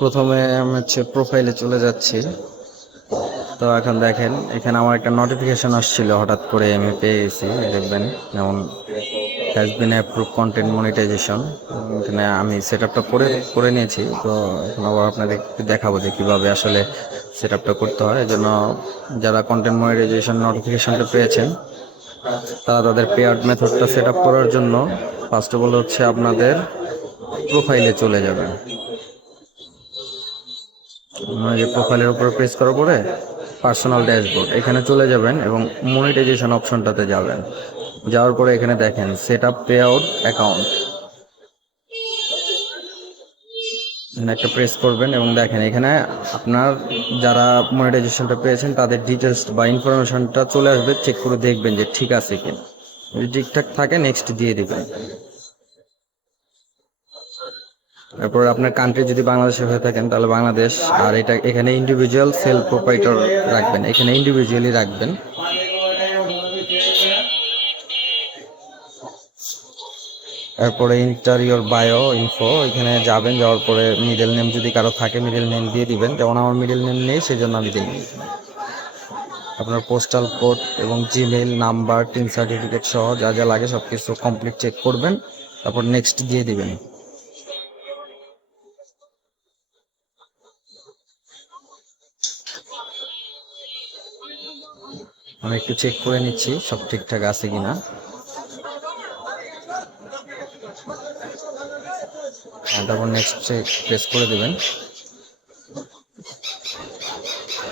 প্রথমে আমি হচ্ছে প্রোফাইলে চলে যাচ্ছি। তো এখন দেখেন এখানে আমার একটা নোটিফিকেশন আসছিল, হঠাৎ করে আমি পেয়ে গেছি। দেখবেন যেমন has been approve content monetization. এখানে আমি সেট আপটা করে নিয়েছি। তো এখন আবার আপনাদের একটু দেখাবো যে কীভাবে আসলে সেট আপটা করতে হয়। এই জন্য যারা কন্টেন্ট মনিটাইজেশন নোটিফিকেশনটা পেয়েছেন তারা তাদের পে আউট মেথডটা সেট আপ করার জন্য ফার্স্ট অফ অল হচ্ছে আপনাদের প্রোফাইলে চলে যাবেন। যে প্রোফাইলের উপর প্রেস করার পরে পার্সোনাল ড্যাশবোর্ড এখানে চলে যাবেন এবং মনিটাইজেশন অপশনটাতে যাবেন। যাওয়ার পরে এখানে দেখেন set up pay out account, একটা প্রেস করবেন এবং দেখেন এখানে আপনার যারা মনিটাইজেশনটা পেয়েছেন তাদের ডিটেলস বা ইনফরমেশনটা চলে আসবে। চেক করে দেখবেন যে ঠিক আছে কিনা। যদি ঠিকঠাক থাকে নেক্সট দিয়ে দিবেন। তারপর আপনার কান্ট্রি যদি বাংলাদেশে হয়ে থাকেন তাহলে বাংলাদেশ, আর এটা এখানে ইন্ডিভিজুয়াল সেল প্রোপাইটর রাখবেন, এখানে ইন্ডিভিজুয়ালি রাখবেন। তারপরে ইন্টারিয়র বায়ো ইনফো এখানে যাবেন, যাওয়ার পরে মিডল নেম যদি কারো থাকে মিডল নেম দিয়ে দিবেন। যেমন আমার মিডল নেম নেই সেই জন্য আমি দিই। আপনার পোস্টাল কোড এবং জিমেইল নাম্বার, টিন সার্টিফিকেট সহ যা যা লাগে সব কিছু কমপ্লিট চেক করবেন, তারপর নেক্সট দিয়ে দিবেন। আমি একটু চেক করে নিচ্ছি সব ঠিকঠাক আছে কিনা। তারপর নেক্সট প্রেস করে দেবেন।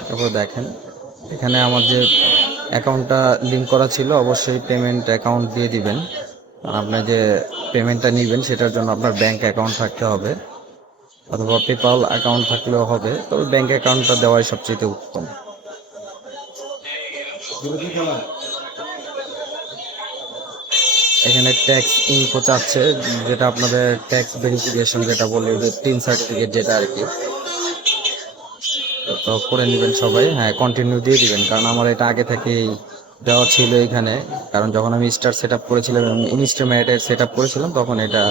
তারপর দেখেন এখানে আমার যে অ্যাকাউন্টটা লিঙ্ক করা ছিল অবশ্যই পেমেন্ট অ্যাকাউন্ট দিয়ে দিবেন। আপনার যে পেমেন্টটা নেবেন সেটার জন্য আপনার ব্যাংক অ্যাকাউন্ট থাকতে হবে, অথবা পেপাল অ্যাকাউন্ট থাকলেও হবে, তবে ব্যাংক অ্যাকাউন্টটা দেওয়াই সবচেয়ে উত্তম। এখানে ট্যাক্স ইনফো চাচ্ছে, যেটা আপনাদের ট্যাক্স ভেরিফিকেশন যেটা বলে, যে টিন সার্টিফিকেট যেটা আর কি। তো করে নেবেন সবাই। হ্যাঁ, কন্টিনিউ দিয়ে দিবেন, কারণ আমার এটা আগে থেকেই দেওয়া ছিল এখানে। কারণ যখন আমি স্টার সেট আপ করেছিলাম এবং ইনস্ট্রুমেন্টের সেট আপ করেছিলাম তখন এটা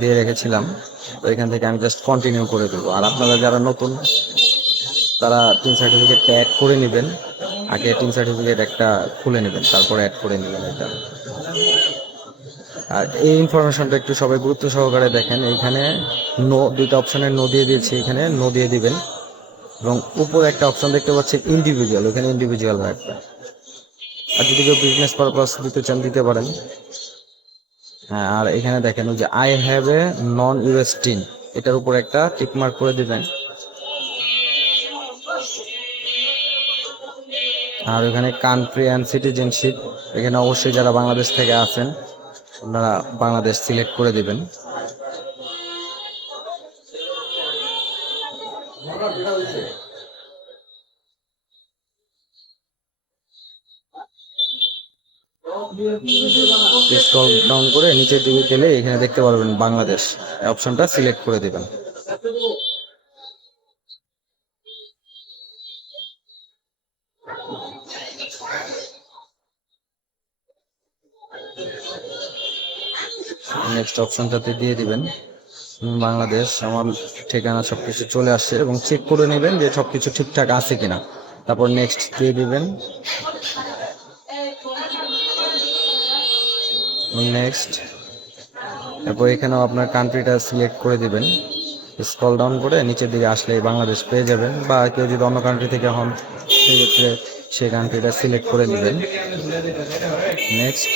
দিয়ে রেখেছিলাম। তো এখান থেকে আমি জাস্ট কন্টিনিউ করে দেবো। আর আপনারা যারা নতুন তারা টিন সার্টিফিকেটটা অ্যাড করে নেবেন। আগে টিন সার্টিফিকেট একটা খুলে নেবেন, তারপরে অ্যাড করে নেবেন এটা। আর এই ইনফরমেশনটা একটু সবাই গুরুত্ব সহকারে দেখেন। এইখানে নো, দুইটা অপশনের নো দিয়ে দিয়েছি, এখানে নো দিয়ে দিবেন। এবং উপরে একটা অপশন দেখতে পাচ্ছেন ইন্ডিভিজুয়াল, ওখানে ইন্ডিভিজুয়াল রাখবেন। আর যদি কেউ বিজনেস পারপাস দিতে চান দিতে পারেন। হ্যাঁ, আর এখানে দেখেন ওই যে I have a non US tin, এটার উপর একটা টিক মার্ক করে দিবেন। আর এখানে কান্ট্রি অ্যান্ড সিটিজেনশিপ, এখানে অবশ্যই যারা বাংলাদেশ থেকে আছেন আপনারা বাংলাদেশ সিলেক্ট করে দিবেন। স্ক্রল ডাউন করে নিচের দিকে গেলে এখানে দেখতে পারবেন বাংলাদেশ, অপশনটা সিলেক্ট করে দিবেন। নেক্সট অপশনটাতে দিয়ে দিবেন বাংলাদেশ। আমার ঠিকানা সবকিছু চলে আসছে, এবং চেক করে নেবেন যে সবকিছু ঠিকঠাক আছে কিনা, তারপর নেক্সট দিয়ে দিবেন। নেক্সট, তারপর এখানেও আপনার কান্ট্রিটা সিলেক্ট করে দিবেন। স্ক্রল ডাউন করে নিচের দিকে আসলে বাংলাদেশ পেয়ে যাবেন, বা কেউ যদি অন্য কান্ট্রি থেকে হন সেক্ষেত্রে সেই কান্ট্রিটা সিলেক্ট করে নেবেন। নেক্সট,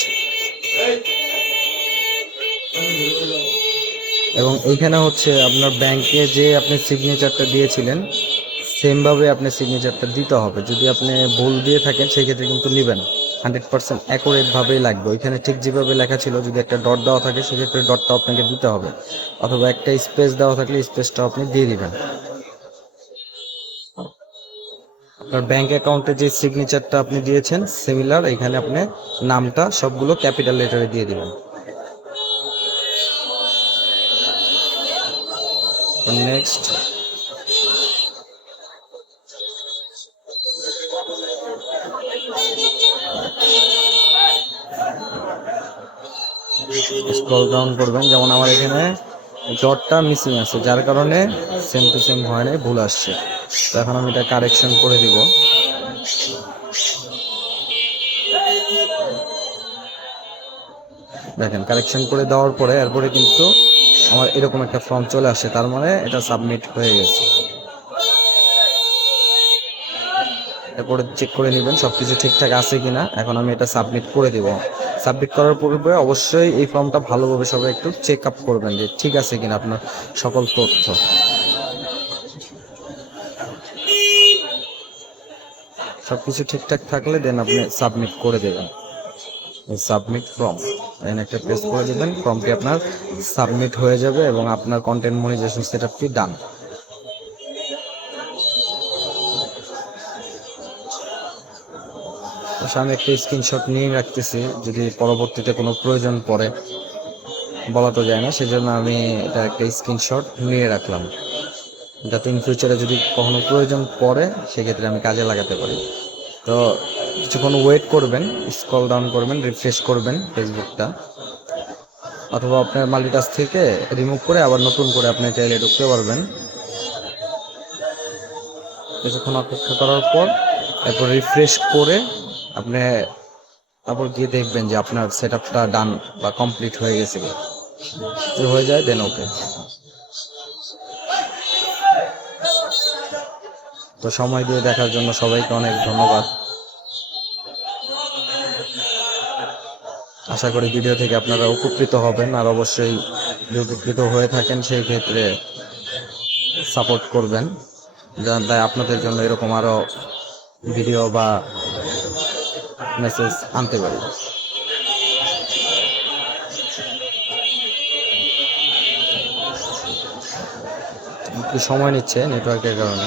এবং এইখানে হচ্ছে আপনার ব্যাংকে যে আপনি সিগনেচারটা দিয়েছিলেন সেমভাবে আপনি সিগনেচারটা দিতে হবে। যদি আপনি ভুল দিয়ে থাকেন সেক্ষেত্রে কিন্তু নেবেন 100% অ্যাকুরেটভাবেই লাগবে। ওইখানে ঠিক যেভাবে লেখা ছিল, যদি একটা ডট দেওয়া থাকে সেক্ষেত্রে ডটটা আপনাকে দিতে হবে, অথবা একটা স্পেস দেওয়া থাকলে স্পেসটা আপনি দিয়ে দিবেন। আপনার ব্যাংক অ্যাকাউন্টে যে সিগনেচারটা আপনি দিয়েছেন সিমিলার, এখানে আপনি নামটা সবগুলো ক্যাপিটাল লেটারে দিয়ে দিবেন। নেক্সট, স্ক্রল ডাউন করবেন। যেমন আমার এখানে ডটটা মিসিং আছে, যার কারণে সেম টু সেম হয় নাই, ভুল আসছে। তো এখন আমি এটা কারেকশন করে দিব। দেখেন কারেকশন করে দেওয়ার পরে এরপরে কিন্তু আমার এরকম একটা ফর্ম চলে আসে, তার মানে এটা সাবমিট হয়ে গেছে। এরপরে চেক করে নেবেন সবকিছু ঠিকঠাক আছে কিনা। এখন আমি এটা সাবমিট করে দিব। সাবমিট করার পূর্বে অবশ্যই এই ফর্মটা ভালোভাবে সবাই একটু চেক আপ করবেন যে ঠিক আছে কিনা আপনার সকল তথ্য। সবকিছু ঠিকঠাক থাকলে দেন আপনি সাবমিট করে দেবেন। সাবমিট ফর্ম এখানে একটা প্রেস করে দেবেন, ফর্মটি আপনার সাবমিট হয়ে যাবে এবং আপনার কন্টেন্ট মনিটাইজেশন সেটআপটি ডান। আমি একটা স্ক্রিনশট নিয়ে রাখতেছি, যদি পরবর্তীতে কোনো প্রয়োজন পড়ে, বলা তো যায় না, সেজন্য আমি এটা একটা স্ক্রিনশট নিয়ে রাখলাম, যাতে ইন ফিউচারে যদি কখনো প্রয়োজন পড়ে সেক্ষেত্রে আমি কাজে লাগাতে পারি। তো কিছুক্ষণ ওয়েট করবেন, স্ক্রল ডাউন করবেন, রিফ্রেশ করবেন ফেসবুকটা, অথবা আপনার মাল্টিটাস্ক থেকে রিমুভ করে আবার নতুন করে আপনি চাইলে ঢুকতে পারবেন। কিছুক্ষণ অপেক্ষা করার পর এরপর রিফ্রেশ করে আপনি তারপর গিয়ে দেখবেন যে আপনার সেটআপটা ডান বা কমপ্লিট হয়ে গেছে। যদি হয়ে যায় দেন ওকে। তো সময় দিয়ে দেখার জন্য সবাইকে অনেক ধন্যবাদ। আশা করি ভিডিও থেকে আপনারা উপকৃত হবেন, আর অবশ্যই যদি উপকৃত হয়ে থাকেন সেই ক্ষেত্রে সাপোর্ট করবেন, তাই আপনাদের জন্য এরকম আরো ভিডিও বা মেসেজ আনতে পারি। একটু সময় নিচ্ছে নেটওয়ার্কের কারণে।